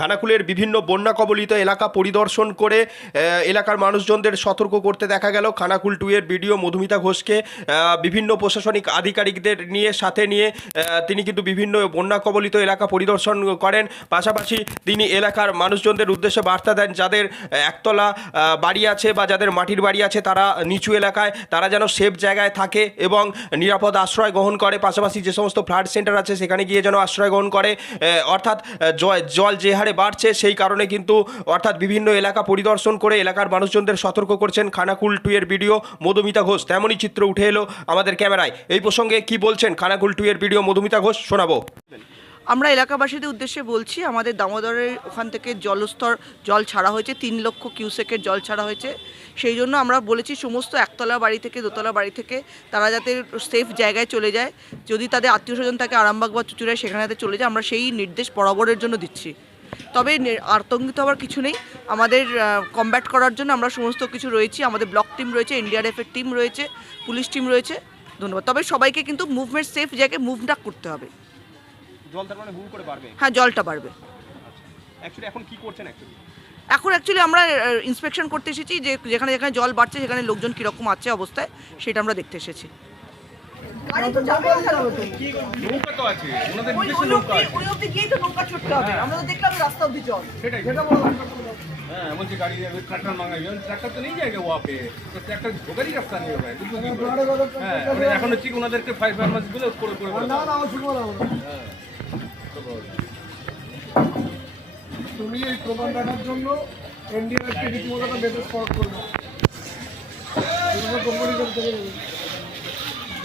খানাকুলের বিভিন্ন বন্যা কবলিত এলাকা পরিদর্শন করে এলাকার মানুষজনদের সতর্ক করতে দেখা গেল। খানাকুল টু এর বিডিও মধুমিতা ঘোষকে বিভিন্ন প্রশাসনিক আধিকারিকদের নিয়ে, সাথে নিয়ে তিনি কিন্তু বিভিন্ন বন্যা কবলিত এলাকা পরিদর্শন করেন। পাশাপাশি তিনি এলাকার মানুষজনদের উদ্দেশ্যে বার্তা দেন, যাদের একতলা বাড়ি আছে বা যাদের মাটির বাড়ি আছে, তারা নিচু এলাকায়, তারা যেন সেফ জায়গায় থাকে এবং নিরাপদ আশ্রয় গ্রহণ করে। পাশাপাশি যে সমস্ত ফ্লাড সেন্টার আছে, সেখানে গিয়ে যেন আশ্রয় গ্রহণ করে অর্থাৎ জল যে হারে বাড়ছে, সেই কারণে কিন্তু অর্থাৎ বিভিন্ন এলাকা পরিদর্শন করে এলাকার মানুষজনদের সতর্ক করছেন খানাকুল টু এর ভিডিও মধুমিতা ঘোষ। তেমনই চিত্র উঠে এলো আমাদের ক্যামেরায়। এই প্রসঙ্গে কি বলছেন খানাকুল টু এর ভিডিও মধুমিতা ঘোষ? শোনাবো। আমরা এলাকাবাসীদের উদ্দেশ্যে বলছি, আমাদের দামোদরের ওখান থেকে জলস্তর জল ছাড়া হয়েছে, তিন লক্ষ কিউসেকের জল ছাড়া হয়েছে। সেই জন্য আমরা বলেছি, সমস্ত একতলা বাড়ি থেকে, দোতলা বাড়ি থেকে তারা যাতে সেফ জায়গায় চলে যায়। যদি তাদের আত্মীয় স্বজন থাকে, আরামবাগ বা চুচুড়ায়, সেখানে চলে যায়, আমরা সেই নির্দেশ বরাবরের জন্য দিচ্ছি। তবে আতঙ্কিত হওয়ার কিছু নেই। আমাদের কমব্যাট করার জন্য আমরা সমস্ত কিছু রয়েছি। আমাদের ব্লক টিম রয়েছে এনডিআরএফের টিম রয়েছে পুলিশ টিম রয়েছে। ধন্যবাদ। তবে সবাইকে কিন্তু মুভমেন্ট সেফ জায়গায় মুভটা করতে হবে। হ্যাঁ জলটা বাড়বে। এখন কি করছেন এখন অ্যাকচুয়ালি আমরা ইন্সপেকশন করতে এসেছি যে যেখানে যেখানে জল বাড়ছে সেখানে লোকজন কীরকম আছে অবস্থায় সেটা আমরা দেখতে এসেছি। নৌকা তো আছে ওনাদের নিজস্ব নৌকা আছে। সেটাই। সেটা হ্যাঁ এমন গাড়ি ট্রাক্টর মাঙ্গাই ট্রাক্টর তো নেই জায়গা ওয়াপে তো ট্রাক্টর ঢোকারই রাস্তা নেই ওখানে বুঝলো হ্যাঁ মানে এখন হচ্ছে ওনাদেরকে ফাইভ ফার্মাসগুলো করে করে করে হ্যাঁ তুমি এই প্রমাণ রাখার জন্য এনডিআরএফকে রীতিমতো একটা মেসেজ ফরওয়ার্ড করবে কোম্পানি থেকে ধরে নিতে ওটা একটা খারাপ কিছু হচ্ছে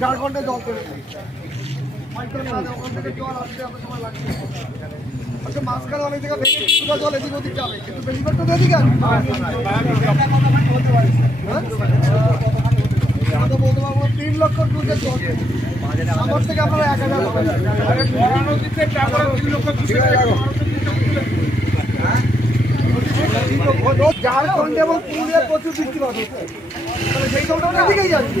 ঝাড়খণ্ডে জল করে ওখান থেকে জল আসতে এত সময় লাগছে মাঝখানে অনেক জায়গায় ভেঙে কিছুটা জল এদিক ওদিক যাবে কিন্তু বেশিরভাগ তো এদিকে আসবে? বলতে পারব তিন লক্ষ জল আমার থেকে আপনারা এক হাজার ঝাড়খণ্ড এবং পুরুলিয়ায় প্রচুর বৃষ্টিপাত হচ্ছে। সেই জলটা দিকেই যাচ্ছে।